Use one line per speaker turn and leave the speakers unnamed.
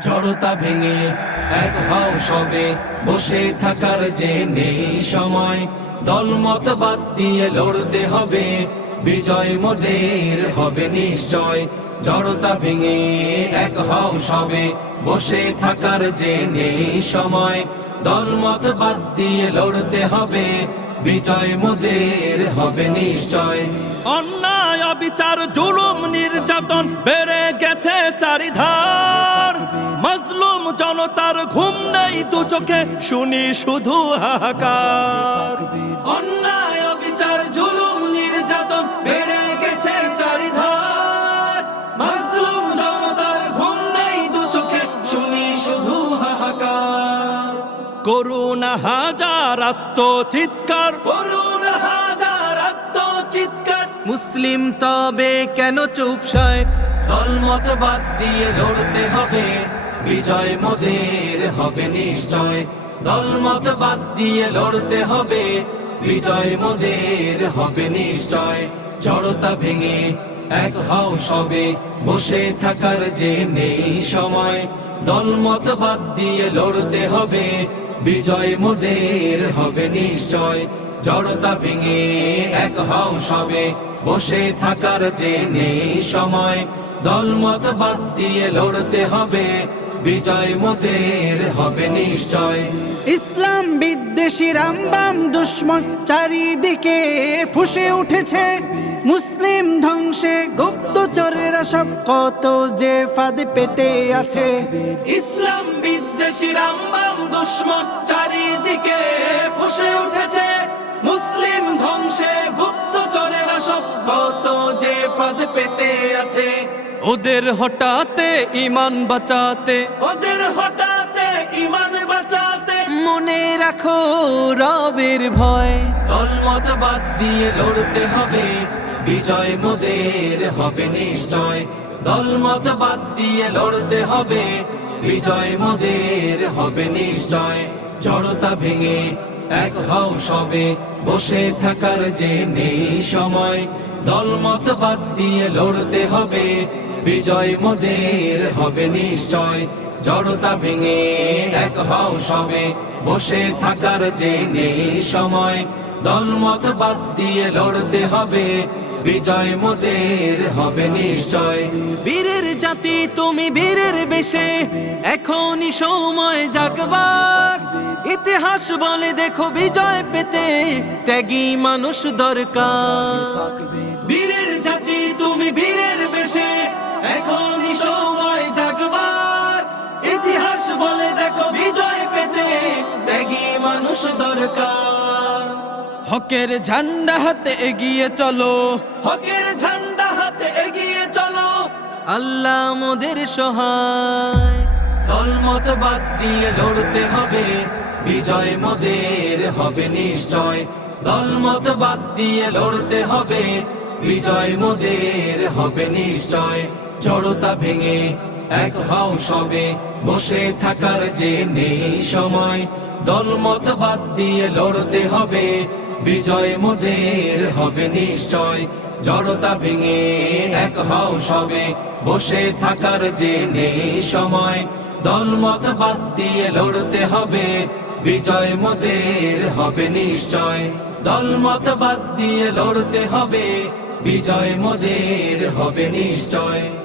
জড়তা ভেঙে এক হও সবে বসে থাকার যে নেই সময়। দলমত বাদ দিয়ে লড়তে হবে, বিজয় মোদের হবে নিশ্চয়। জড়তা ভেঙে এক হও সবে বসে থাকার যে নেই সময়। দলমত বাদ দিয়ে লড়তে হবে, বিজয় মোদের হবে নিশ্চয়।
অন্যায়, অবিচার, জুলুম, নির্যাতন বেড়ে গেছে চারিধার। জনতার ঘুম নেই দু চোখে শুনি শুধু হাহাকার।
অন্যায় অবিচার জুলুম নির্যাতন বেড়ে গেছে চারিধার। মাজলুম জনতার ঘুম নেই দু চোখে শুনি শুধু হাহাকার।
করুণা হাজার আত্মচিৎকার।
করুণ হাজার আত্মচিৎকার।
মুসলিম তবে কেন চুপসায়
দলমত বাদ দিয়ে লড়তে হবে। বিজয় মোদের হবে নিশ্চয়। দলমত বাদ দিয়ে লড়তে হবে, বিজয় মোদের হবে নিশ্চয়। জড়তা ভেঙে এক হও সবে, বসে থাকার যে নেই সময়। দলমত বাদ দিয়ে লড়তে হবে, বিজয় মোদের হবে নিশ্চয়। জড়তা ভেঙে এক হও সবে, বসে থাকার যে নেই সময়। দলমত বাদ দিয়ে লড়তে হবে বিজয় মোদের হবে নিশ্চয়।
ইসলাম বিদ্বেষী রামবাম দুশ্মন চারিদিকে ফুসে উঠেছে। মুসলিম ধ্বংসে গুপ্তচরেরা সব কত যে ফাঁদে পেতে আছে।
ইসলাম বিদ্বেষী রামবাম দুশ্মন চারিদিকে ফুসে উঠেছে। মুসলিম ধ্বংসে
ওদের হঠাতে ইমান বাঁচাতে।
ওদের হঠাতে ইমান বাঁচাতে।
মনে রাখো রবের ভয়।
দলমত বাদ দিয়ে লড়তে হবে বিজয় মোদের হবে নিশ্চয়। দলমত বাদ দিয়ে লড়তে হবে বিজয় মোদের হবে নিশ্চয়। জড়তা ভেঙে এক হও সবে বসে থাকার যে নেই সময়। দলমত বাদ দিয়ে লড়তে হবে বিজয় মোদের হবে নিশ্চয়। জড়তা ভেঙে এক হও সবে, বসে থাকার যে নেই সময়। দলমত বাদ দিয়ে লড়তে হবে, বিজয় মোদের হবে নিশ্চয়।
বীরের জাতি তুমি বীরের বেশে, এখনই সময় জাগবার। ইতিহাস বলে দেখো বিজয় পেতে, ত্যাগী মানুষ দরকার।
বীরের ইতিহাস বলে দেখো বিজয় পেতে। ত্যাগী মানুষ দরকার।
হকের ঝান্ডা হাতে এগিয়ে চলো।
হকের ঝান্ডা হাতে এগিয়ে চলো।
আল্লাহ মোদের সহায়।
দলমত বাদ দিয়ে লড়তে হবে। বিজয় মোদের হবে নিশ্চয়। দলমত বাদ দিয়ে লড়তে হবে। বিজয় মোদের হবে নিশ্চয়। জড়তা ভেঙে এক হও সবে, বসে থাকার যে নেই সময়। দলমত বাদ দিয়ে লড়তে হবে, বিজয় মোদের হবে নিশ্চয়। জড়তা ভেঙে এক হও সবে, বসে থাকার যে নেই সময়। দলমত বাদ দিয়ে লড়তে হবে, বিজয় মোদের হবে নিশ্চয়। দলমত বাদ দিয়ে লড়তে হবে, বিজয় মোদের হবে নিশ্চয়।